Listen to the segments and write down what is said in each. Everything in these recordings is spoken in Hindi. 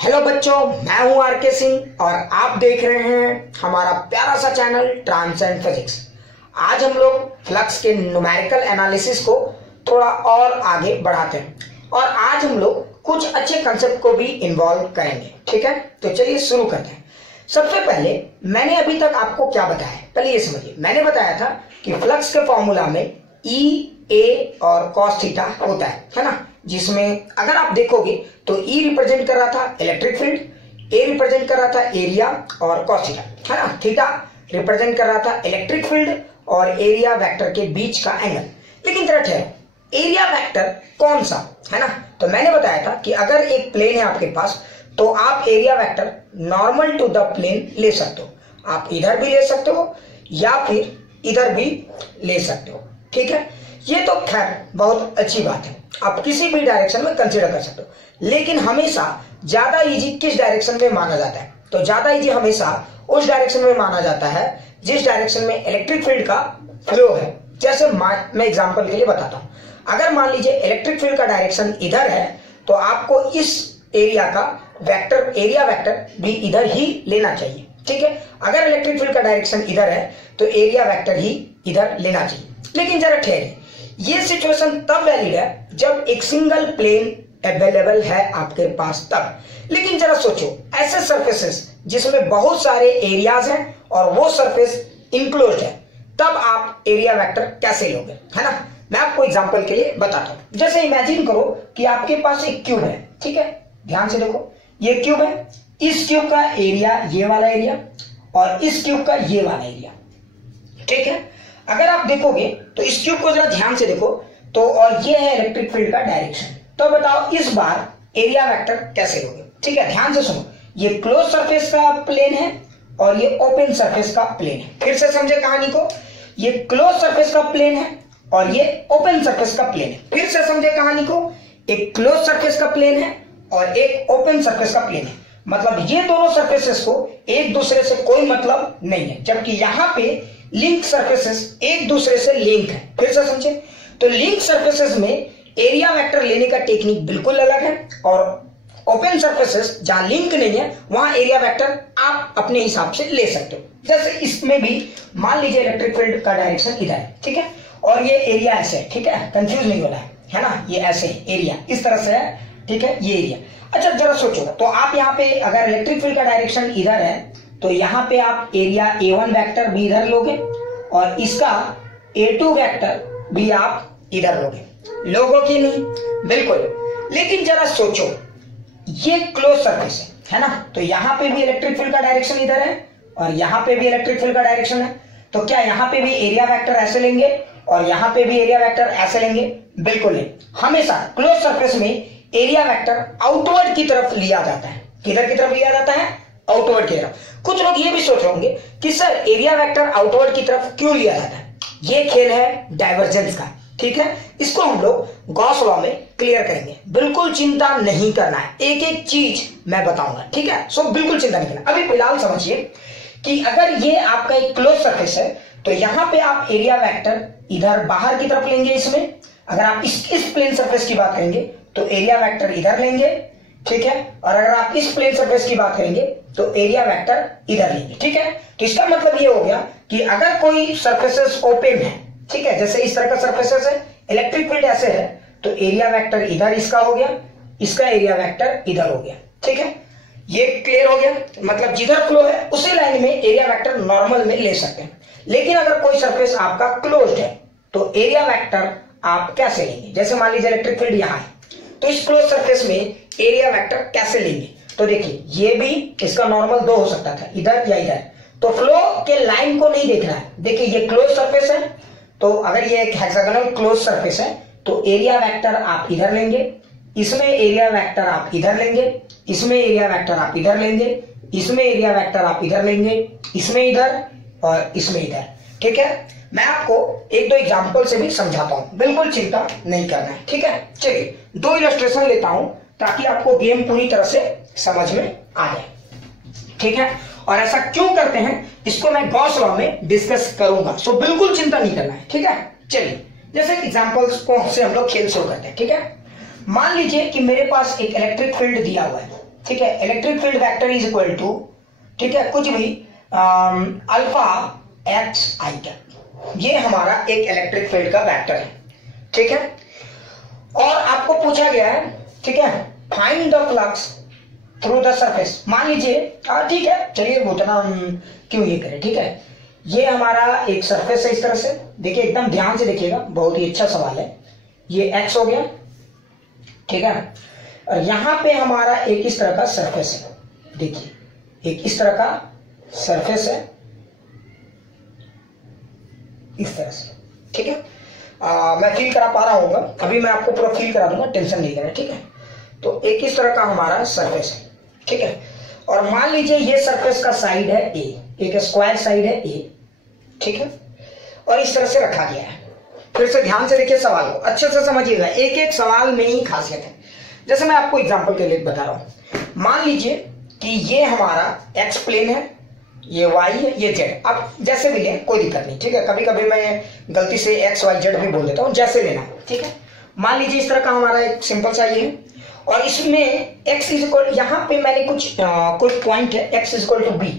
हेलो बच्चों, मैं हूं आर.के. सिंह और आप देख रहे हैं हमारा प्यारा सा चैनल ट्रांसेंड फिजिक्स। आज हम लोग फ्लक्स के न्यूमेरिकल एनालिसिस को थोड़ा और आगे बढ़ाते हैं और आज हम लोग कुछ अच्छे कंसेप्ट को भी इन्वॉल्व करेंगे। ठीक है, तो चलिए शुरू करते हैं। सबसे पहले मैंने अभी तक आपको क्या बताया है, पहले ये समझिए। मैंने बताया था कि फ्लक्स के फॉर्मूला में ई, ए और कॉस थीटा होता है ना, जिसमें अगर आप देखोगे तो ई रिप्रेजेंट कर रहा था इलेक्ट्रिक फील्ड, ए रिप्रेजेंट कर रहा था एरिया और कॉस थीटा है ना, थीटा रिप्रेजेंट कर रहा था इलेक्ट्रिक फील्ड और एरिया वेक्टर के बीच का एंगल। लेकिन जरा ठहरो, एरिया वेक्टर कौन सा है ना, तो मैंने बताया था कि अगर एक प्लेन है आपके पास तो आप area vector normal to the plane ले सकते हो। आप इधर भी ले सकते हो या फिर इधर भी ले सकते हो। ठीक है, ये तो खैर बहुत अच्छी बात है, आप किसी भी डायरेक्शन में कंसीडर कर सकते हो। लेकिन हमेशा ज्यादा इजी किस डायरेक्शन में माना जाता है, तो ज्यादा इजी हमेशा उस डायरेक्शन में माना जाता है जिस डायरेक्शन में इलेक्ट्रिक फील्ड का फ्लो है। जैसे मैं एग्जांपल के लिए बताता हूं, अगर मान लीजिए इलेक्ट्रिक फील्ड का डायरेक्शन इधर है तो आपको इस एरिया का वेक्टर, एरिया वेक्टर भी इधर ही लेना चाहिए। ठीक है, अगर इलेक्ट्रिक फील्ड का डायरेक्शन इधर है तो एरिया वेक्टर ही इधर लेना चाहिए। लेकिन जरा ठहरिए, ये सिचुएशन तब वैलिड है जब एक सिंगल प्लेन अवेलेबल है आपके पास तब। लेकिन जरा सोचो, ऐसे सरफेसेस जिसमें बहुत सारे एरियाज हैं और वो सरफेस इंक्लोज्ड है, तब आप एरिया वेक्टर कैसे लोगे, है ना। मैं आपको एग्जांपल के लिए बताता हूं। जैसे इमेजिन करो कि आपके पास एक क्यूब है। ठीक है, ध्यान से देखो, ये क्यूब है, इस क्यूब का एरिया ये वाला एरिया और इस क्यूब का ये वाला एरिया। ठीक है, अगर आप देखोगे तो इस क्यूब को जरा ध्यान से देखो तो, और ये है इलेक्ट्रिक फील्ड का डायरेक्शन। तो बताओ इस बार एरिया वेक्टर कैसे लोगे। ठीक है, ध्यान से सुनो, ये क्लोज सरफेस का प्लेन है और ये ओपन सरफेस का प्लेन है। फिर से समझे कहानी को, ये क्लोज सरफेस का प्लेन है और ये ओपन सरफेस का प्लेन है। फिर से समझे कहानी को, एक क्लोज सरफेस का प्लेन है और एक ओपन सरफेस का प्लेन है। मतलब ये दोनों सरफेसेस को एक दूसरे से कोई मतलब नहीं है, जबकि यहां पे लिंक सरफेसेस एक दूसरे से लिंक है। फिर से समझे, तो लिंक सरफेसेस में एरिया वेक्टर लेने का टेक्निक बिल्कुल अलग है और ओपन सरफेसेस जहां लिंक नहीं है वहां एरिया वेक्टर आप अपने हिसाब से ले सकते हो। जैसे इसमें भी मान लीजिए इलेक्ट्रिक फील्ड का डायरेक्शन इधर है, ठीक है, और ये एरिया ऐसे है। ठीक है, कंफ्यूज नहीं होना है ना, ये ऐसे एरिया इस तरह से है। ठीक है, ये एरिया। अच्छा जरा सोचो, तो आप यहाँ पे अगर इलेक्ट्रिक फील्ड का डायरेक्शन इधर है तो यहाँ पे आप एरिया A1 वेक्टर भी इधर लोगे और इसका A2 वेक्टर भी आप इधर लोगे कि नहीं? बिल्कुल। लेकिन जरा सोचो, ये क्लोज सरफेस है ना, तो यहाँ पे भी इलेक्ट्रिक फील्ड का डायरेक्शन इधर है और यहाँ पे भी इलेक्ट्रिक फील्ड का डायरेक्शन है, तो क्या यहाँ पे भी एरिया वेक्टर ऐसे लेंगे और यहाँ पे भी एरिया वेक्टर ऐसे लेंगे? बिल्कुल नहीं। हमेशा क्लोज सरफेस में एरिया वेक्टर आउटवर्ड की तरफ लिया जाता है। किधर की तरफ लिया जाता है? आउटवर्ड की तरफ। कुछ लोग ये भी सोच रहे होंगे कि सर एरिया वेक्टर आउटवर्ड की तरफ क्यों लिया जाता है? ये खेल है डाइवर्जेंस का। ठीक है, इसको हम लोग गॉस लॉ में क्लियर करेंगे। बिल्कुल चिंता नहीं करना है, एक एक चीज मैं बताऊंगा। ठीक है, सो बिल्कुल चिंता नहीं करना। अभी फिलहाल समझिए कि अगर ये आपका एक क्लोज सरफेस है तो यहां पे आप एरिया वेक्टर इधर बाहर की तरफ लेंगे। इसमें अगर आप इस प्लेन सरफेस की बात करेंगे तो एरिया वेक्टर इधर लेंगे। ठीक है, और अगर आप इस प्लेन सरफेस की बात करेंगे तो एरिया वेक्टर इधर लेंगे। ठीक है, तो इसका मतलब ये हो गया कि अगर कोई सरफेसेस ओपन है, ठीक है, जैसे इस तरह का सरफेसेस है, इलेक्ट्रिक फील्ड ऐसे है, तो एरिया वेक्टर इधर इसका हो गया, इसका एरिया वेक्टर इधर हो गया। ठीक है, ये क्लियर हो गया। मतलब जिधर फ्लो है उसी लाइन में एरिया वेक्टर नॉर्मल में ले सकते हैं। लेकिन अगर कोई सरफेस आपका क्लोज्ड है तो एरिया वेक्टर आप कैसे लेंगे? जैसे मान लीजिए इलेक्ट्रिक फील्ड यहां है, तो इस क्लोज सरफेस में एरिया वेक्टर कैसे लेंगे? तो देखिए, ये भी इसका नॉर्मल 2 हो सकता था, इधर या इधर, तो फ्लो के लाइन को नहीं देखना है। देखिए ये क्लोज सरफेस है, तो अगर ये एक हेक्सागोनल क्लोज सरफेस है तो एरिया वेक्टर आप इधर लेंगे, इसमें एरिया वेक्टर आप इधर लेंगे, इसमें एरिया वेक्टर आप इधर लेंगे, इसमें एरिया वेक्टर आप इधर लेंगे, इसमें इधर और इसमें इधर। ठीक है, मैं आपको एक दो एग्जांपल से भी समझाता हूं, बिल्कुल चिंता नहीं करना है। ठीक है, चलिए 2 इलस्ट्रेशन लेता हूं ताकि आपको गेम पूरी तरह से समझ में आ जाए। ठीक है, और ऐसा क्यों करते हैं इसको मैं गॉस लॉ में डिस्कस करूंगा, सो बिल्कुल चिंता नहीं करना है। ठीक है, चलिए जैसे एग्जांपल्स को से हम लोग खेल शुरू करते हैं। ठीक है, मान लीजिए कि मेरे पास एक इलेक्ट्रिक फील्ड दिया हुआ है। ठीक है, electric field vector is equal to, ठीक है, कुछ भी अल्फा एक्स आई कैप, ये हमारा एक इलेक्ट्रिक फील्ड का वेक्टर है, ठीक है। और आपको पूछा गया है, ठीक है, find the flux through the surface. मान लीजिए ठीक है, चलिए उतना क्यों ये करें, ठीक है, ये हमारा एक सरफेस है इस तरह से, देखिए एकदम ध्यान से देखिएगा, बहुत ही अच्छा सवाल है। ये एक्स हो गया, ठीक है, और यहां पे हमारा एक इस तरह का सरफेस है, देखिए एक इस तरह का सरफेस है इस तरह से, ठीक है। मैं फील करा पा रहा हूँ, अभी मैं आपको पूरा फील करा दूंगा, टेंशन नहीं करें, ठीक है। तो एक इस तरह का हमारा सरफेस है, ठीक है, और मान लीजिए ये सरफेस का साइड है ए, एक स्क्वायर साइड है ए, ठीक है, और इस तरह से रखा गया है। फिर से ध्यान से देखिए सवाल को, अच्छे से समझिएगा, एक एक सवाल में ही खासियत है। जैसे मैं आपको एग्जांपल के लिए बता रहा हूं, मान लीजिए कि ये हमारा एक्स प्लेन है, ये वाई है, ये जेड, अब जैसे भी लें कोई दिक्कत नहीं, ठीक है। कभी कभी मैं गलती से एक्स वाई जेड भी बोल देता हूं, जैसे लेना, ठीक है। मान लीजिए इस तरह का हमारा एक सिंपल सा ये है, और इसमें x इज इक्वल, यहां पे मैंने कुछ पॉइंट है x is equal to B,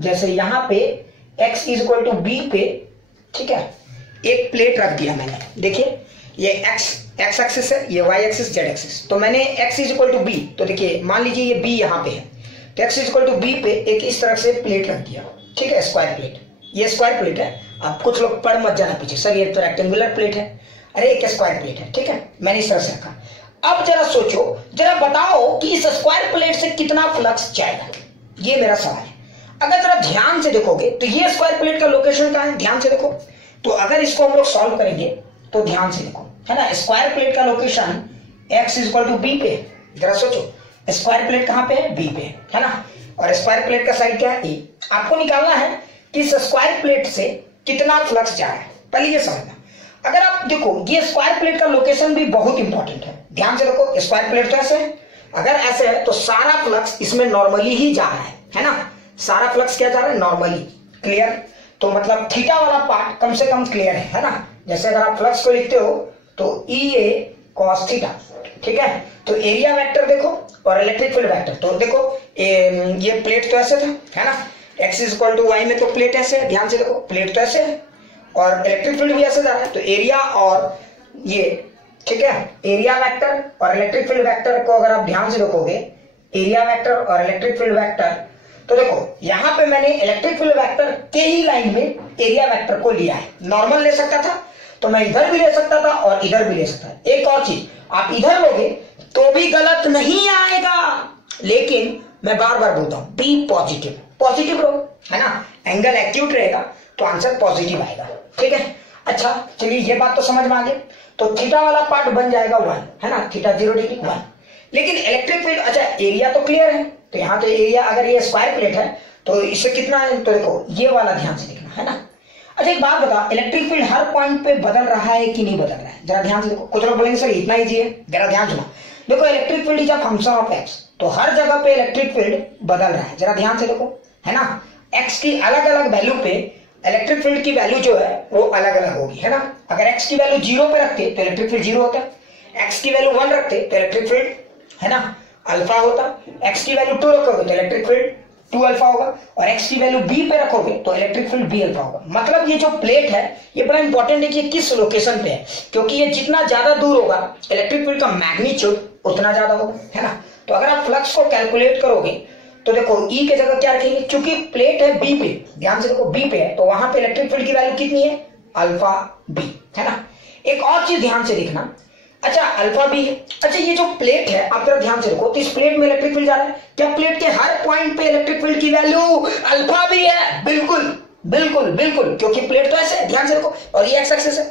जैसे यहां पे x is equal to B पे, ठीक है, एक प्लेट रख दिया मैंने, देखिए ये x एक्सिस है, ये y एक्सिस, z एक्सिस, तो मैंने x is equal to B, तो देखिए मान लीजिए ये b यहां पे है, तो x is equal to B पे एक इस तरह से प्लेट रख दिया, ठीक है, स्क्वायर प्लेट, ये स्क्वायर प्लेट है। अब कुछ लोग पढ़ मत जाना पीछे, सर ये तो रेक्टेंगुलर प्लेट है, अरे एक स्क्वायर प्लेट है, ठीक है, मैंने इस तरह से रखा। अब जरा सोचो, जरा बताओ कि इस स्क्वायर प्लेट से कितना फ्लक्स जाएगा, ये मेरा सवाल है। अगर जरा ध्यान से देखोगे तो ये स्क्वायर प्लेट का लोकेशन कहां है, ध्यान से देखो, तो अगर इसको हम लोग सॉल्व करेंगे तो ध्यान से देखो, है ना, स्क्वायर प्लेट का location x is equal to B पे, जरा सोचो स्क्वायर प्लेट कहां पे है, बी पे है ना, और स्क्वायर प्लेट का साइड क्या है, ए। आपको निकालना है कि इस स्क्वायर प्लेट से कितना फ्लक्स जा रहा है, पहले ये समझना। अगर आप देखो, ये स्क्वायर प्लेट का लोकेशन भी बहुत इंपॉर्टेंट है, ध्यान से देखो, स्क्वायर प्लेट तो ऐसे है, अगर ऐसे है तो सारा फ्लक्स इसमें नॉर्मली ही जा रहा है ना, सारा फ्लक्स क्या जा रहा है, नॉर्मली, क्लियर। तो मतलब थीटा वाला पार्ट कम से कम क्लियर है ना। जैसे अगर आप फ्लक्स को लिखते हो तो ई ए कॉस थीटा, ठीक है। तो एरिया वेक्टर देखो और इलेक्ट्रिक फील्ड वेक्टर, तो देखो ये प्लेट तो ऐसे था, है ना, X is equal to Y में तो प्लेट ऐसे है, ध्यान से देखो, प्लेट तो ऐसे है और इलेक्ट्रिक फील्ड भी ऐसे जा रहा है, तो एरिया और ये, ठीक है, एरिया वेक्टर और इलेक्ट्रिक फील्ड वेक्टर को अगर आप ध्यान से देखोगे, एरिया वेक्टर और इलेक्ट्रिक फील्ड वेक्टर, तो देखो यहां पे मैंने इलेक्ट्रिक फील्ड वेक्टर के ही लाइन में एरिया वेक्टर को लिया है। नॉर्मल ले सकता था तो मैं इधर भी ले सकता था और इधर भी ले सकता था। एक और चीज, आप इधर लोगे तो भी गलत नहीं आएगा, लेकिन मैं बार बार बोलता हूं बी पॉजिटिव, पॉजिटिव रहो, है ना, एंगल एक्यूट रहेगा तो आंसर पॉजिटिव आएगा, ठीक है। अच्छा चलिए ये बात तो समझ में आ गई, तो थीटा वाला पार्ट बन जाएगा 1, है ना, थीटा 0 डिग्री 1। लेकिन इलेक्ट्रिक फील्ड, अच्छा एरिया तो क्लियर है, तो यहाँ तो एरिया, अगर ये स्क्वायर प्लेट है तो इससे कितना है, तो देखो ये वाला ध्यान से देखना, है ना। अच्छा एक बात बता, इलेक्ट्रिक फील्ड हर पॉइंट पे बदल रहा है कि नहीं बदल रहा है, जरा ध्यान से देखो। कुछ लोग बोलेंगे सर इतना इजी है, जरा ध्यान सुना, देखो electric field is a function of x, तो हर जगह पे इलेक्ट्रिक फील्ड बदल रहा है, जरा ध्यान से देखो, है ना। एक्स की अलग अलग वैल्यू पे इलेक्ट्रिक फील्ड की वैल्यू जो है वो अलग अलग होगी, है ना। अगर एक्स की वैल्यू 0 पे रखते तो इलेक्ट्रिक फील्ड 0 होता, एक्स की वैल्यू 1 रखते तो इलेक्ट्रिक फील्ड, है ना, अल्फा होता, एक्स की वैल्यू 2 रखोगे तो इलेक्ट्रिक फील्ड 2 अल्फा होगा, और एक्स की वैल्यू बी पे रखोगे तो इलेक्ट्रिक फील्ड बी अल्फा होगा। मतलब ये जो प्लेट है ये बड़ा इंपॉर्टेंट है कि किस लोकेशन पे है, क्योंकि ये जितना ज्यादा दूर होगा इलेक्ट्रिक फील्ड का मैग्नीट्यूड उतना ज्यादा होगा, है ना। तो अगर आप फ्लक्स को कैलकुलेट करोगे तो देखो ई के जगह क्या रखेंगे, क्योंकि प्लेट है बी पे, ध्यान से देखो बी पे है, तो वहां पे इलेक्ट्रिक फील्ड की वैल्यू कितनी है, अल्फा बी, है ना। एक और चीज ध्यान से देखना, अच्छा अल्फा बी है, अच्छा ये जो प्लेट है आप जरा ध्यान से देखो, तो इस प्लेट में इलेक्ट्रिक फील्ड जा रहा है, क्या प्लेट के हर पॉइंट पे इलेक्ट्रिक फील्ड की वैल्यू अल्फा बी है, बिल्कुल बिल्कुल बिल्कुल, क्योंकि प्लेट तो ऐसे है, ध्यान से देखो, और ये एक्स एक्सिस है,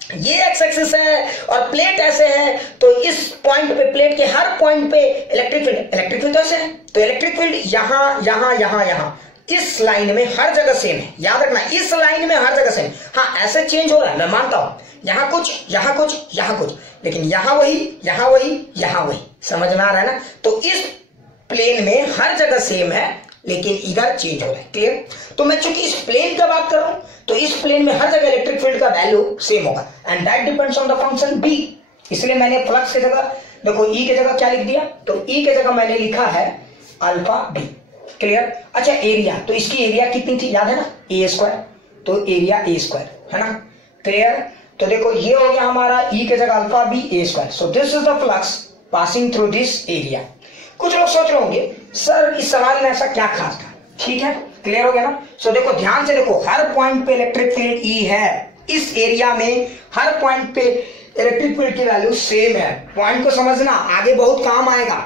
ये एक्स एक्सिस है और प्लेट ऐसे है, तो इस पॉइंट पे, प्लेट के हर पॉइंट पे इलेक्ट्रिक फील्ड तो ऐसे है, तो इलेक्ट्रिक फील्ड यहां यहां यहां यहां इस लाइन में हर जगह सेम है, याद रखना, इस लाइन में हर जगह सेम। हाँ ऐसे चेंज हो रहा है, मैं मानता हूं, यहां कुछ यहां कुछ यहां कुछ, लेकिन यहां वही यहां वही यहां वही, समझ में आ रहा है ना। तो इस प्लेन में हर जगह सेम है, लेकिन इधर चेंज हो रहा है, क्लियर। तो मैं चूंकि इस प्लेन का बात कर रहा हूं, तो इस प्लेन में हर जगह इलेक्ट्रिक फील्ड का वैल्यू सेम होगा, and that depends on the function B. इसलिए मैंने फ्लक्स की जगह देखो ई की जगह क्या लिख दिया, तो ई की जगह मैंने लिखा है अल्फा बी। क्लियर। अच्छा एरिया, तो इसकी एरिया कितनी थी याद है ना, ए स्क्वायर, तो एरिया ए स्क्वायर है ना। क्लियर। तो देखो ये हो गया हमारा ई की जगह alpha B A square. So this is the flux passing through this area. कुछ लोग सोच रहे होंगे सर इस सवाल में ऐसा क्या खास था। ठीक है, क्लियर हो गया ना। सो देखो ध्यान से देखो, हर पॉइंट पे इलेक्ट्रिक फील्ड ई है, इस एरिया में हर पॉइंट पे इलेक्ट्रिक फील्ड की वैल्यू सेम है। पॉइंट को समझना, आगे बहुत काम आएगा।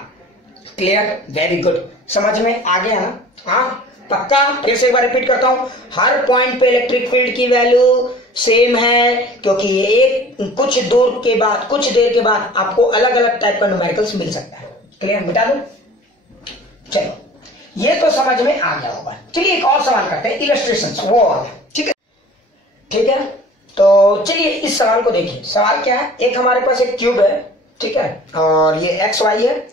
क्लियर, वेरी गुड, समझ में आ गया ना। हाँ पक्का, फिर से एक बार रिपीट करता हूं, हर पॉइंट पे इलेक्ट्रिक फील्ड की वैल्यू सेम है, क्योंकि एक कुछ देर के बाद आपको अलग अलग टाइप का न्यूमेरिकल्स मिल सकता है। क्लियर, मिटा दो। चलो ये तो समझ में आ गया होगा। चलिए एक और सवाल करते हैं, इलस्ट्रेशंस वो आ गया। ठीक है, ठीक है, तो चलिए इस सवाल को देखिए। सवाल क्या है, एक हमारे पास एक क्यूब है, ठीक है, और ये एक्स वाई है,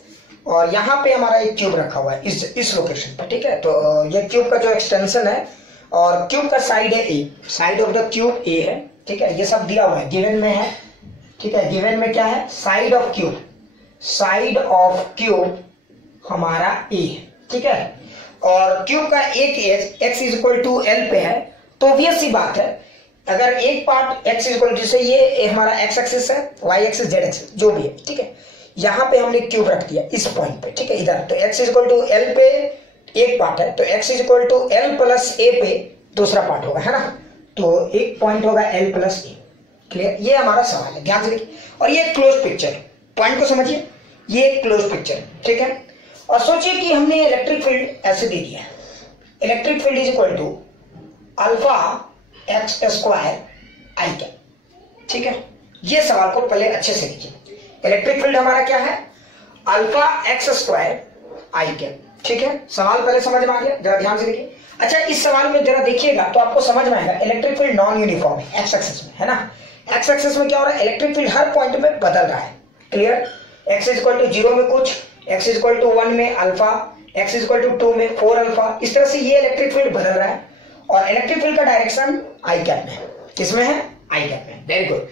और यहाँ पे हमारा एक क्यूब रखा हुआ है इस लोकेशन पे। ठीक है, तो ये क्यूब का जो एक्सटेंशन है, और क्यूब का साइड है ए, साइड ऑफ द क्यूब ए है। ठीक है, ये सब दिया हुआ है, गिवन में है। ठीक है, गिवन में क्या है, साइड ऑफ क्यूब हमारा ए है। ठीक है, और क्यूब का एक edge X is equal to L पे है, तो ऑब्वियस सी बात है, अगर एक part X is equal to, जैसे ये हमारा एक्स एक्सिस है, वाई एक्सिस, जेड एक्सिस जो भी है। ठीक है, यहाँ पे हमने क्यूब रख दिया इस पॉइंट पे। ठीक है, इधर तो x is equal to L पे एक पार्ट है, तो x is equal to L plus A पे दूसरा पार्ट होगा, है ना। तो एक पॉइंट होगा एल प्लस ए। क्लियर, ये हमारा सवाल है, ध्यान से देखिए। और ये क्लोज पिक्चर, पॉइंट को समझिए, ये क्लोज पिक्चर। ठीक है, और सोचिए कि हमने इलेक्ट्रिक फील्ड ऐसे दे दिया है, electric field is equal to alpha X square I cap. ठीक है, ये सवाल को पहले अच्छे से देखिए। इलेक्ट्रिक फील्ड हमारा क्या है, alpha X square I cap. ठीक है, सवाल पहले समझ में आ गया, जरा ध्यान से देखिए। अच्छा इस सवाल में जरा देखिएगा तो आपको समझ में आएगा, इलेक्ट्रिक फील्ड नॉन यूनिफॉर्म है एक्स एक्सिस में, है ना। एक्स एक्सिस में क्या हो रहा है, इलेक्ट्रिक फील्ड हर पॉइंट में बदल रहा है। Clear, X is equal to 0 में कुछ, एक्स इज इक्वल टू 1 में alpha, X is equal to 2 में 4 अल्फा, इस तरह से ये इलेक्ट्रिक फील्ड बदल रहा है। और इलेक्ट्रिक फील्ड का डायरेक्शन आई कैप में है, किसमें है, आई कैप में। Very good.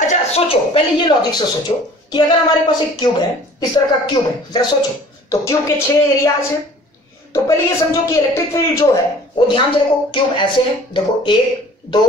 अच्छा सोचो, पहले ये लॉजिक से सोचो कि अगर हमारे पास एक क्यूब है, इस तरह का क्यूब है, जरा सोचो, तो क्यूब के 6 एरियाज हैं। तो पहले ये समझो कि इलेक्ट्रिक फील्ड जो है वो, ध्यान से देखो, क्यूब ऐसे है, देखो 1 2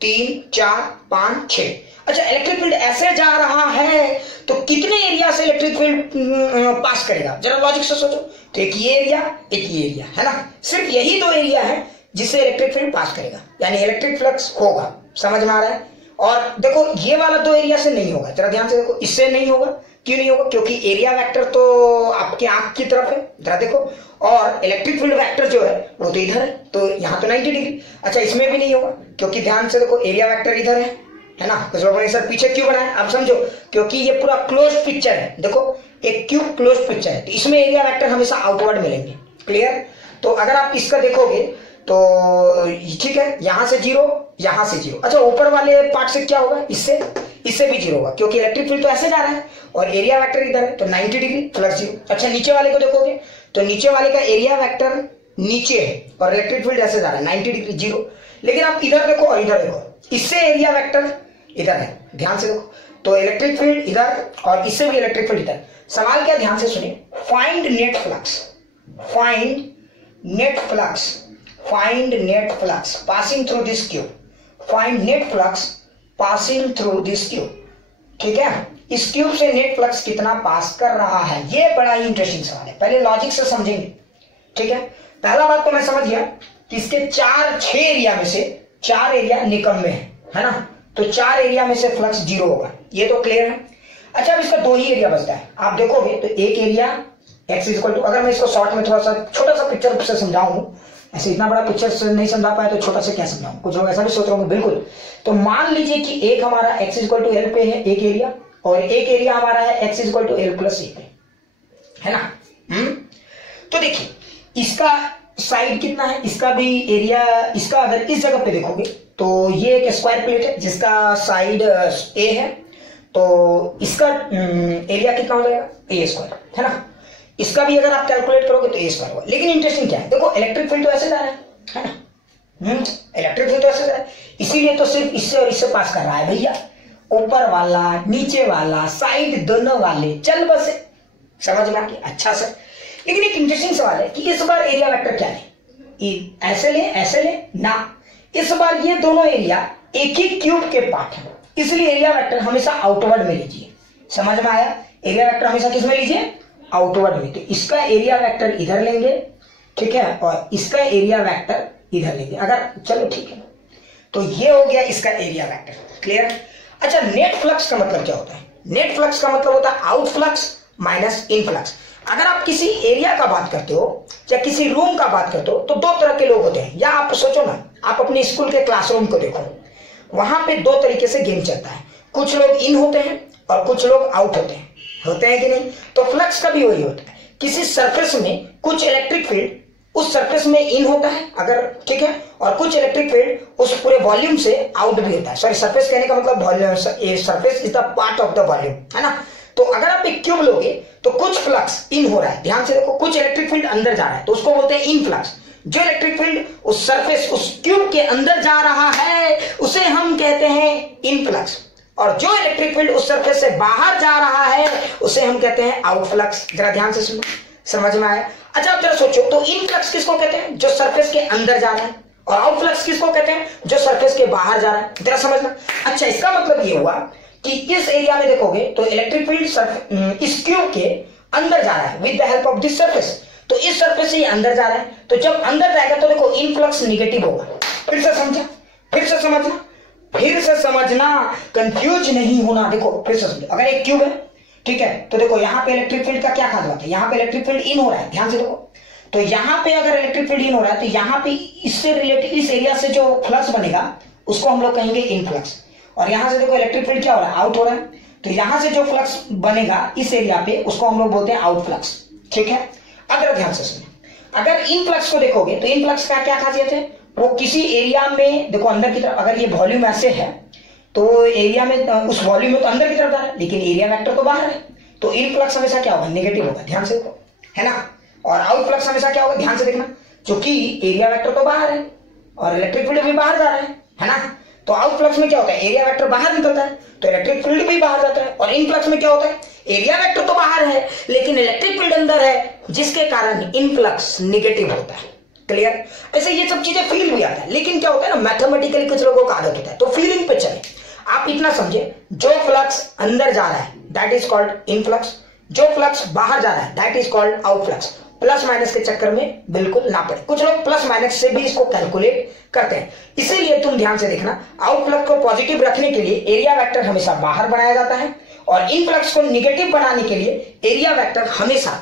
3 4 5 6। अच्छा इलेक्ट्रिक फील्ड ऐसे जा रहा है तो कितने एरिया से इलेक्ट्रिक फील्ड पास करेगा, जरा लॉजिक से सोचो। तो एक ये एरिया, एक ये एरिया, है ना। सिर्फ यही 2 एरिया है जिससे इलेक्ट्रिक फील्ड पास करेगा, यानी इलेक्ट्रिक फ्लक्स होगा। समझ में आ रहा है। और देखो ये वाला 2 एरिया से नहीं होगा, जरा ध्यान से देखो, इससे नहीं होगा। क्यों नहीं होगा, क्योंकि एरिया वेक्टर तो आपके आंख की तरफ है, जरा देखो, और इलेक्ट्रिक फील्ड वेक्टर जो है वो तो इधर है, तो यहाँ तो 90 डिग्री। अच्छा इसमें भी नहीं होगा, क्योंकि ध्यान से देखो एरिया वेक्टर इधर है ना। कुछ लोगों ने सर पीछे क्यों बनाया, अब समझो, क्योंकि ये पूरा क्लोज पिक्चर है। देखो एक क्यूब क्लोज पिक्चर है, तो इसमें एरिया वेक्टर हमेशा आउटवर्ड मिलेंगे। क्लियर, तो अगर आप इसका देखोगे तो ठीक है, यहां से 0, यहां से 0। अच्छा ऊपर वाले पार्ट से क्या होगा, इससे भी 0 होगा, क्योंकि इलेक्ट्रिक फील्ड तो ऐसे जा रहा है और एरिया वेक्टर इधर है, तो 90 डिग्री प्लस 0। अच्छा नीचे वाले को देखोगे तो नीचे वाले का एरिया वेक्टर नीचे है और इलेक्ट्रिक फील्ड ऐसे जा रहा है 90 डिग्री 0। लेकिन आप इधर देखो और इधर देखो, इससे एरिया वेक्टर इधर है, ध्यान से देखो, तो इलेक्ट्रिक फील्ड इधर और इससे भी इलेक्ट्रिक फील्ड इधर। सवाल क्या, ध्यान से सुनिए, find net flux, find net flux, find net flux passing through this cube, find net flux passing through this cube। ठीक है, इस क्यूब से नेट फ्लक्स कितना पास कर रहा है, ये बड़ा ही इंटरेस्टिंग सवाल है, पहले लॉजिक से समझेंगे। ठीक है, पहला बात तो मैं समझ गया कि इसके 6 एरिया में से 4 एरिया निकम्मे है ना, तो 4 एरिया में से फ्लक्स 0 होगा, ये तो क्लियर है। अच्छा अब इसका 2 ही एरिया बचता है, आप देखोगे तो एक area X is equal to, अगर मैं इसको शॉर्ट में थोड़ा सा छोटा सा पिक्चर से समझाऊं, ऐसे इतना बड़ा पिक्चर से नहीं समझा पाया तो छोटा से क्या समझाऊं, कुछ लोग ऐसा भी सोच रहे होंगे। बिल्कुल, तो मान लीजिए कि एक हमारा x इक्वल टू एल पे है एक एरिया, और एक एरिया हमारा है x equal to L plus A पे, है ना। तो देखिए इसका साइड कितना है, इसका भी एरिया, इसका अगर इस जगह पे देखोगे तो ये एक स्क्वायर प्लेट है जिसका साइड ए है, तो इसका एरिया कितना हो जाएगा, ए स्क्वायर, है ना। इसका भी अगर आप कैलकुलेट करोगे तो ए स्क्वायर होगा। लेकिन इंटरेस्टिंग क्या है, देखो इलेक्ट्रिक फील्ड तो ऐसे जा रहा है ना, इलेक्ट्रिक फील्ड तो ऐसे जा रहा है, इसीलिए तो सिर्फ इससे और इससे पास कर रहा है भैया। ऊपर वाला, नीचे वाला, साइड दोनों वाले, चल बसे। समझ में आ गया? अच्छा सर, लेकिन एक इंटरेस्टिंग सवाल है कि इस बार एरिया वेक्टर क्या ले, ऐसे ले ना, इस बार ये दोनों एरिया एक ही क्यूब के पार्ट है, इसलिए एरिया वेक्टर हमेशा आउटवर्ड में लीजिए। समझ में आया? एरिया वेक्टर हमेशा किस में लीजिए? आउटवर्ड में। तो इसका एरिया वेक्टर इधर लेंगे, ठीक है, और इसका एरिया वेक्टर इधर लेंगे। अगर चलो ठीक है, तो ये हो गया इसका एरिया वेक्टर। क्लियर? अच्छा, नेट फ्लक्स का मतलब क्या होता है? नेट फ्लक्स का मतलब होता है out flux minus in flux. अगर आप किसी एरिया का बात करते हो या किसी रूम का बात करते हो तो दो तरह के लोग होते हैं। या आप सोचो ना, आप अपने स्कूल के क्लासरूम को देखो, वहां पे दो तरीके से गेम चलता है। कुछ लोग इन होते हैं और कुछ लोग आउट होते हैं कि नहीं? तो फ्लक्स का भी वही होता है। किसी सरफेस में कुछ इलेक्ट्रिक फील्ड उस सरफेस में इन होता है अगर, ठीक है, और कुछ इलेक्ट्रिक फील्ड उस पूरे वॉल्यूम से आउट भी होता है। सॉरी, सरफेस कहने का मतलब volume, surface is the part of the volume, है ना? तो अगर आप एक क्यूब लोगे तो कुछ फ्लक्स इन हो रहा है, ध्यान से देखो, कुछ इलेक्ट्रिक फील्ड अंदर जा रहा है तो उसको बोलते हैं इन फ्लक्स। जो इलेक्ट्रिक फील्ड उस सरफेस, उस क्यूब के अंदर जा रहा है उसे हम कहते हैं इन फ्लक्स, और जो इलेक्ट्रिक फील्ड उस सरफेस से बाहर जा रहा है उसे हम कहते हैं आउट फ्लक्स। जरा ध्यान से सुनो, समझ में आया? अच्छा, आप जरा सोचो, तो इन फ्लक्स किसको कहते हैं? जो सरफेस के अंदर जा रहा है, और आउट फ्लक्स किसको कहते हैं? जो सरफेस के बाहर जा रहा है। जरा समझना। अच्छा, इसका मतलब ये हुआ कि इस एरिया में देखोगे तो इलेक्ट्रिक फील्ड इस क्यूब के अंदर जा रहा है with the help of this surface. तो इस सरफेस से अंदर जा रहा है, तो जब अंदर जाएगा तो देखो इन फ्लक्स निगेटिव होगा। फिर से समझा, फिर से समझना, कंफ्यूज नहीं होना। देखो फिर से समझो, अगर एक क्यूब है, ठीक है, तो देखो यहाँ पे इलेक्ट्रिक फील्ड का क्या खास बात है? यहाँ पे इलेक्ट्रिक फील्ड इन हो रहा है, ध्यान से देखो। तो यहाँ पे अगर इलेक्ट्रिक फील्ड इन हो रहा है तो यहाँ पे इससे रिलेटेड इस एरिया से जो फ्लक्स बनेगा उसको हम लोग कहेंगे इन फ्लक्स। और यहां से देखो इलेक्ट्रिक फील्ड क्या हो रहा है? आउट हो रहा है। तो यहां से जो फ्लक्स बनेगा इस एरिया पे उसको हम लोग बोलते हैं आउट फ्लक्स, ठीक है। अगर ध्यान से सुनिए, अगर इन फ्लक्स को देखोगे तो इन फ्लक्स का क्या खासियत है? वो किसी एरिया में देखो अंदर की तरफ, अगर ये वॉल्यूम ऐसे है तो एरिया में, उस वॉल्यूम में तो अंदर की तरफ जा रहा है, लेकिन एरिया वेक्टर तो बाहर है। तो इन फ्लक्स हमेशा क्या होगा? नेगेटिव होगा, ध्यान से देखो, है ना। और आउट फ्लक्स हमेशा क्या होगा? ध्यान से देखना, क्योंकि एरिया वेक्टर तो बाहर है और इलेक्ट्रिक फील्ड भी बाहर जा रहा है ना। तो आउट फ्लक्स में क्या होता है? एरिया वेक्टर बाहर निकलता है तो इलेक्ट्रिक फील्ड भी बाहर जाता है। और इन फ्लक्स में क्या होता है? एरिया वेक्टर तो बाहर है लेकिन इलेक्ट्रिक फील्ड अंदर है, जिसके कारण इन फ्लक्स निगेटिव होता है। क्लियर? ऐसे ये सब चीजें फील भी आता है, लेकिन क्या होता है ना, मैथमेटिकली कुछ लोगों का आदत होता है, तो फीलिंग पे चले। आप इतना समझे, जो फ्लक्स अंदर जा रहा है that is called in flux, जो फ्लक्स बाहर जा रहा है that is called out flux. Plus minus के चक्कर में बिल्कुल ना पड़े। कुछ लोग प्लस माइनस से भी इसको कैलकुलेट करते हैं, इसीलिए तुम ध्यान से देखना, आउट फ्लक्स को पॉजिटिव रखने के लिए एरिया वेक्टर हमेशा बाहर बनाया जाता है और इन फ्लक्स को निगेटिव बनाने के लिए एरिया वेक्टर हमेशा,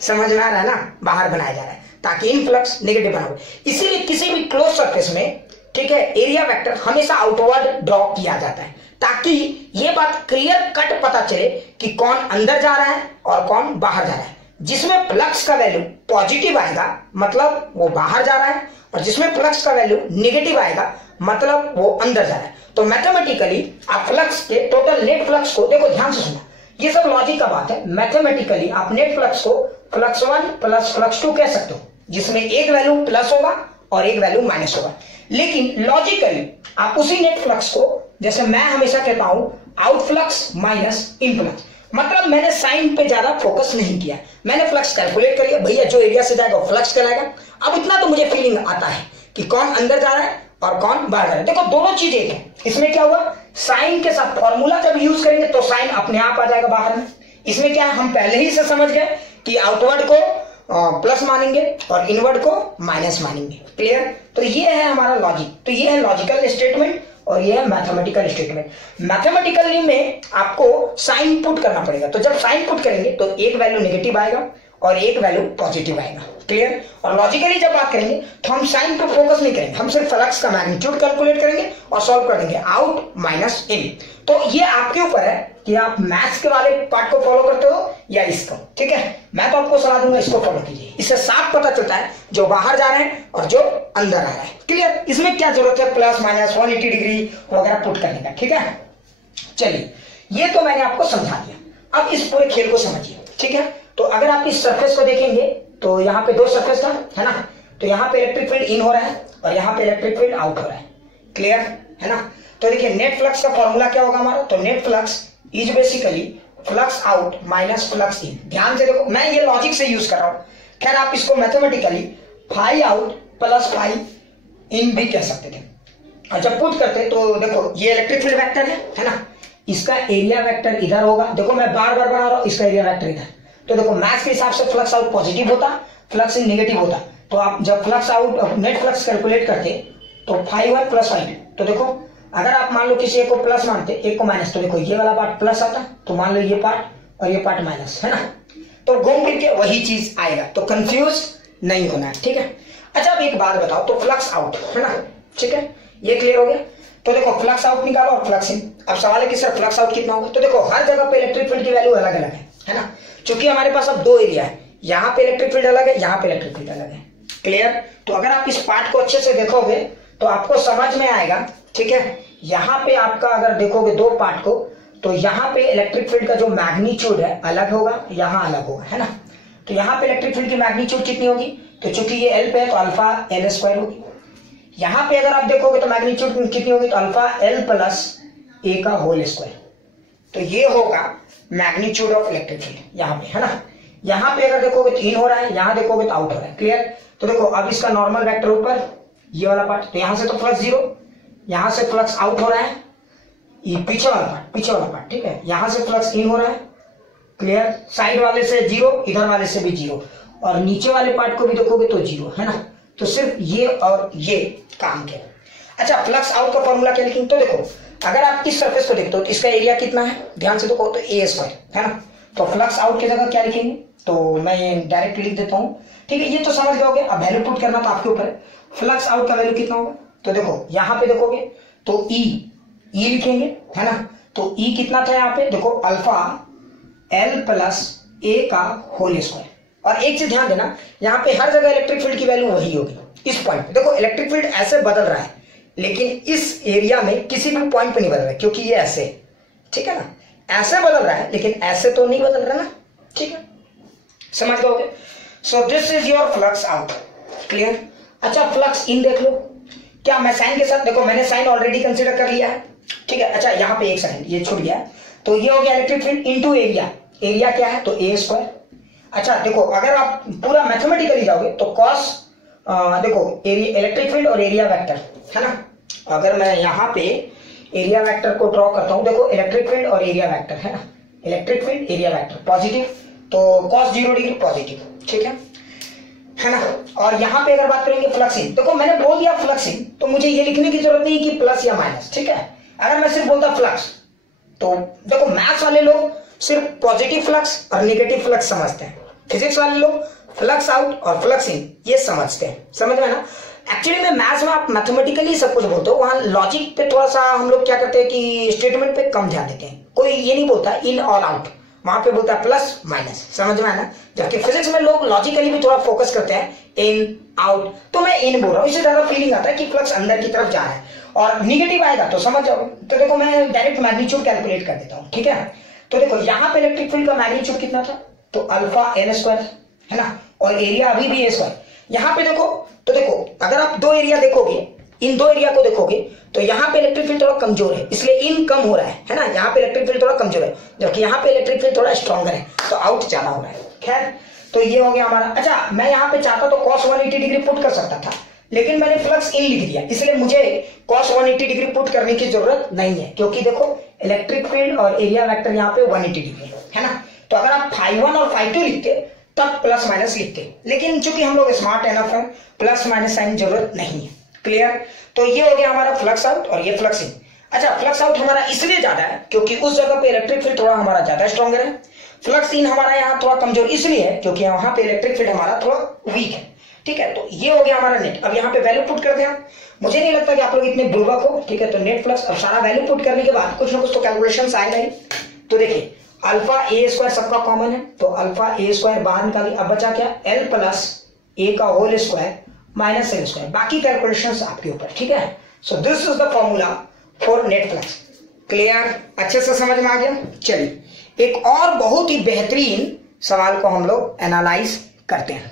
समझ में आ रहा है ना, बाहर बनाया जा रहा है ताकि इन फ्लक्स निगेटिव बना हो। इसीलिए किसी भी क्लोज सरफेस में, ठीक है, एरिया वेक्टर हमेशा आउटवर्ड ड्रॉ किया जाता है ताकि ये बात क्लियर कट पता चले कि कौन अंदर जा रहा है और कौन बाहर जा रहा है। जिसमें फ्लक्स का वैल्यू पॉजिटिव आएगा मतलब वो बाहर जा रहा है, और जिसमें फ्लक्स का वैल्यू निगेटिव आएगा मतलब वो अंदर जा रहा है। तो मैथमेटिकली आप फ्लक्स के टोटल नेट फ्लक्स को देखो, ध्यान से सुनना, ये सब लॉजिक का बात है। मैथमेटिकली आप नेट फ्लक्स को फ्लक्स 1 प्लस फ्लक्स 2 कह सकते हो, जिसमें एक वैल्यू प्लस होगा और एक वैल्यू माइनस होगा। लेकिन लॉजिकली आप उसी नेट फ्लक्स को, जैसे मैं हमेशा कहता हूं, out flux minus in flux, मतलब मैंने साइन पे ज्यादा फोकस नहीं किया, मैंने फ्लक्स कैलकुलेट कर लिया, भैया जो एरिया से जाएगा वो फ्लक्स कहलाएगा। अब इतना तो मुझे फीलिंग आता है कि कौन अंदर जा रहा है और कौन बाहर जा रहा है। देखो दोनों चीज एक है। इसमें क्या हुआ, साइन के साथ फॉर्मूला जब यूज करेंगे तो साइन अपने आप आ जाएगा बाहर में। इसमें क्या है, हम पहले ही से समझ गए कि आउटवर्ड को प्लस मानेंगे और इनवर्ड को माइनस मानेंगे। क्लियर? तो ये है हमारा लॉजिक। तो ये है लॉजिकल स्टेटमेंट और ये है मैथमेटिकल स्टेटमेंट। मैथमेटिकली में आपको साइन पुट करना पड़ेगा, तो जब साइन पुट करेंगे तो एक वैल्यू नेगेटिव आएगा और एक वैल्यू पॉजिटिव आएगा। क्लियर? और लॉजिकली जब बात करेंगे तो हम साइन पे फोकस नहीं करेंगे, हम सिर्फ फ्लक्स का मैग्नीट्यूड कैलकुलेट करेंगे और सॉल्व कर देंगे, आउट माइनस इन। तो ये आपके ऊपर है कि आप मैथ्स के वाले पार्ट को फॉलो करते हो या इसको। ठीक है, मैं तो आपको सलाह दूंगा इसको फॉलो कीजिए, इससे साफ पता चलता है जो बाहर जा रहे हैं और जो अंदर आ रहा है। क्लियर? इसमें क्या जरूरत है प्लस माइनस 180 डिग्री वगैरह पुट करने का। ठीक है, चलिए ये तो मैंने आपको समझा दिया। अब इस पूरे खेल को समझिए। ठीक है, तो अगर आप इस सरफेस को देखेंगे तो यहाँ पे दो सरफेस था, है ना, तो यहाँ पे इलेक्ट्रिक फील्ड इन हो रहा है और यहाँ पे इलेक्ट्रिक फील्ड आउट हो रहा है। क्लियर है ना? तो देखिए नेट फ्लक्स का फॉर्मूला क्या होगा हमारा, तो net flux is basically flux out minus flux in. ध्यान से देखो, मैं ये लॉजिक से यूज कर रहा हूं, खैर आप इसको mathematically phi out plus phi in भी कह सकते थे। और जब पुट करते तो देखो ये इलेक्ट्रिक फील्ड वेक्टर है ना, इसका एरिया वेक्टर इधर होगा। देखो मैं बार बार बना रहा हूं, इसका एरिया वेक्टर इधर। तो देखो मैथ्स के हिसाब से फ्लक्स आउट पॉजिटिव होता, फ्लक्स इन नेगेटिव होता। तो आप जब flux out net flux calculate करते तो phi one plus phi two, तो देखो अगर आप मान लो किसी एक को प्लस मानते एक को माइनस, तो देखो ये वाला पार्ट प्लस आता, तो मान लो ये पार्ट और ये पार्ट माइनस है ना, तो घूम फिर के वही चीज आएगा। तो कंफ्यूज नहीं होना है, ठीक है। अच्छा अब एक बात बताओ, तो फ्लक्स आउट है ना, ठीक है, ये क्लियर हो गया। तो देखो फ्लक्स आउट निकालो और फ्लक्स इन। अब सवाल है कि सर फ्लक्स आउट कितना होगा, तो देखो हर जगह पे इलेक्ट्रिक फील्ड की वैल्यू अलग अलग है ना, क्योंकि हमारे पास अब दो एरिया है, यहाँ पे इलेक्ट्रिक फील्ड अलग है, यहाँ पे इलेक्ट्रिक फील्ड अलग है। क्लियर। तो अगर आप इस पार्ट को अच्छे से देखोगे तो आपको समझ में आएगा, ठीक है। यहाँ पे आपका अगर देखोगे दो पार्ट को, तो यहाँ पे इलेक्ट्रिक फील्ड का जो मैग्नीट्यूड है अलग होगा, यहाँ अलग होगा, है ना। तो यहाँ पे इलेक्ट्रिक फील्ड की मैग्नीट्यूड कितनी होगी, तो चूंकि ये एल पे है तो अल्फा एल स्क्वायर होगी। यहाँ पे अगर आप देखोगे तो मैग्नीट्यूड कितनी होगी, तो अल्फा एल प्लस ए का होल स्क्वायर। तो ये होगा मैग्नीट्यूड ऑफ इलेक्ट्रिक फील्ड यहाँ पे, है ना। यहाँ पे अगर देखोगे तो इन हो रहा है, यहाँ देखोगे तो आउट हो रहा है। क्लियर। तो देखो अब इसका नॉर्मल वेक्टर ऊपर ये वाला पार्ट, तो यहाँ से तो फ्लक्स जीरो, यहाँ से फ्लक्स आउट हो रहा है, ये पीछे वाला पार्ट, ठीक है, यहाँ से फ्लक्स इन हो रहा है। क्लियर। साइड वाले से जीरो, इधर वाले से भी जीरो, और नीचे वाले पार्ट को भी देखोगे तो जीरो, है ना। तो सिर्फ ये और ये काम के। अच्छा फ्लक्स आउट का फॉर्मूला क्या लिखेंगे, तो देखो अगर आप इस सरफेस को देखते हो तो इसका एरिया कितना है, ध्यान से देखो, तो ए स्क्वायर, है ना। तो फ्लक्स आउट की जगह क्या लिखेंगे, तो मैं ये डायरेक्ट लिख देता हूं, ठीक है, ये तो समझ गए। अब वैल्यू पुट करना तो आपके ऊपर है। फ्लक्स आउट का वैल्यू कितना होगा, तो देखो यहां पे देखोगे तो ई लिखेंगे, है ना। तो ई कितना था यहाँ पे, देखो अल्फा एल प्लस ए का होल स्क्वायर। और एक चीज ध्यान देना, यहाँ पे हर जगह इलेक्ट्रिक फील्ड की वैल्यू वही होगी। इस पॉइंट पे देखो इलेक्ट्रिक फील्ड ऐसे बदल रहा है, लेकिन इस एरिया में किसी भी पॉइंट पे नहीं बदल रहा है, क्योंकि ये ऐसे, ठीक है ना, ऐसे बदल रहा है, लेकिन ऐसे तो नहीं बदल रहा ना, ठीक है, समझ गए। सो this is your flux out. Clear. अच्छा फ्लक्स इन देख लो, क्या मैं साइन के साथ, देखो मैंने साइन ऑलरेडी कंसीडर कर लिया है, ठीक है। अच्छा यहाँ पे एक सेकंड ये छूट गया, तो ये हो गया electric field into area. Area क्या है, तो ए स्क्वायर। अच्छा देखो अगर आप पूरा मैथमेटिकली जाओगे तो कॉस, देखो इलेक्ट्रिक फील्ड और एरिया वेक्टर, है ना। अगर मैं यहाँ पे एरिया वेक्टर को ड्रॉ करता हूं, देखो इलेक्ट्रिक फील्ड और एरिया वेक्टर, है ना, electric field area vector positive, तो कॉस 0 डिग्री पॉजिटिव, ठीक है ना। और यहाँ पे अगर बात करेंगे फ्लक्स इन, देखो मैंने बोल दिया फ्लक्स इन, तो मुझे ये लिखने की जरूरत नहीं कि प्लस या माइनस, ठीक है। अगर मैं सिर्फ बोलता फ्लक्स, तो देखो मैथ्स वाले लोग सिर्फ पॉजिटिव फ्लक्स और नेगेटिव फ्लक्स समझते हैं, फिजिक्स वाले लोग फ्लक्स आउट और फ्लक्स इन ये समझते हैं, समझ में ना। एक्चुअली में मैथ्स में आप मैथमेटिकली सब कुछ बोलते हो, वहां लॉजिक पे थोड़ा सा हम लोग क्या करते हैं कि स्टेटमेंट पे कम ध्यान देते हैं। कोई ये नहीं बोलता इन और आउट, वहां पे बोलता है प्लस माइनस, समझ में आना। जबकि फिजिक्स में लोग लॉजिकली भी थोड़ा फोकस करते हैं इन आउट, तो मैं इन बोल रहा हूँ, इससे ज्यादा फीलिंग आता है कि फ्लक्स अंदर की तरफ जा रहा है। और निगेटिव आएगा तो समझ जाओगे। तो देखो मैं डायरेक्ट मैग्नीट्यूड कैलकुलेट कर देता हूँ, ठीक है। तो देखो यहाँ पे इलेक्ट्रिक फील्ड का मैग्नीट्यूड कितना था, तो अल्फा एल स्क्वायर, है ना, और एरिया अभी भी ए स्क्वायर। यहाँ पे देखो, तो देखो अगर आप दो एरिया देखोगे, इन दो एरिया को देखोगे, तो यहाँ पे इलेक्ट्रिक फील्ड थोड़ा कमजोर है, इसलिए इन कम हो रहा है ना। यहाँ पे इलेक्ट्रिक फील्ड थोड़ा कमजोर है, जबकि यहाँ पे इलेक्ट्रिक फील्ड थोड़ा स्ट्रॉन्गर है, तो आउट ज्यादा हो रहा है। खैर तो ये हो गया हमारा। अच्छा मैं यहाँ पे चाहता तो cos 180 डिग्री पुट कर सकता था, लेकिन मैंने फ्लक्स इन लिख दिया, इसलिए मुझे cos 180 डिग्री पुट करने की जरूरत नहीं है, क्योंकि देखो इलेक्ट्रिक फील्ड और एरिया वेक्टर यहाँ पे 180 डिग्री है ना। तो अगर आप φ1 और φ2 लिखते तब प्लस माइनस लिखते, लेकिन चूंकि हम लोग स्मार्ट एनफ है, प्लस माइनस साइन जरूरत नहीं है। क्लियर। तो ये हो गया हमारा फ्लक्स आउट और ये फ्लक्स इन। अच्छा फ्लक्स आउट हमारा इसलिए ज्यादा है क्योंकि उस जगह पे इलेक्ट्रिक फील्ड थोड़ा हमारा ज्यादा स्ट्रॉन्गर है। फ्लक्स इन हमारा यहाँ थोड़ा कमजोर इसलिए है क्योंकि यहाँ पे इलेक्ट्रिक फील्ड हमारा थोड़ा वीक है, ठीक है। तो ये हो गया हमारा नेट। अब यहाँ पे वैल्यू पुट करते हैं। मुझे नहीं लगता कि आप लोग इतने बुर्बक हो, ठीक है। तो नेट फ्लक्स, अब सारा वैल्यू पुट करने के बाद कुछ ना कुछ तो कैलकुलेशन आएगा ही। तो देखिए अल्फा ए स्क्वायर सबका कॉमन है, तो अल्फा ए स्क्वायर बाहर निकालिए। अब बचा क्या, एल प्लस ए का whole square minus L square. बाकी कैलकुलेशंस आपके ऊपर, ठीक है। So this is the formula for net flux. Clear, अच्छे से समझ में आ गया। चलिए एक और बहुत ही बेहतरीन सवाल को हम लोग एनालाइज करते हैं।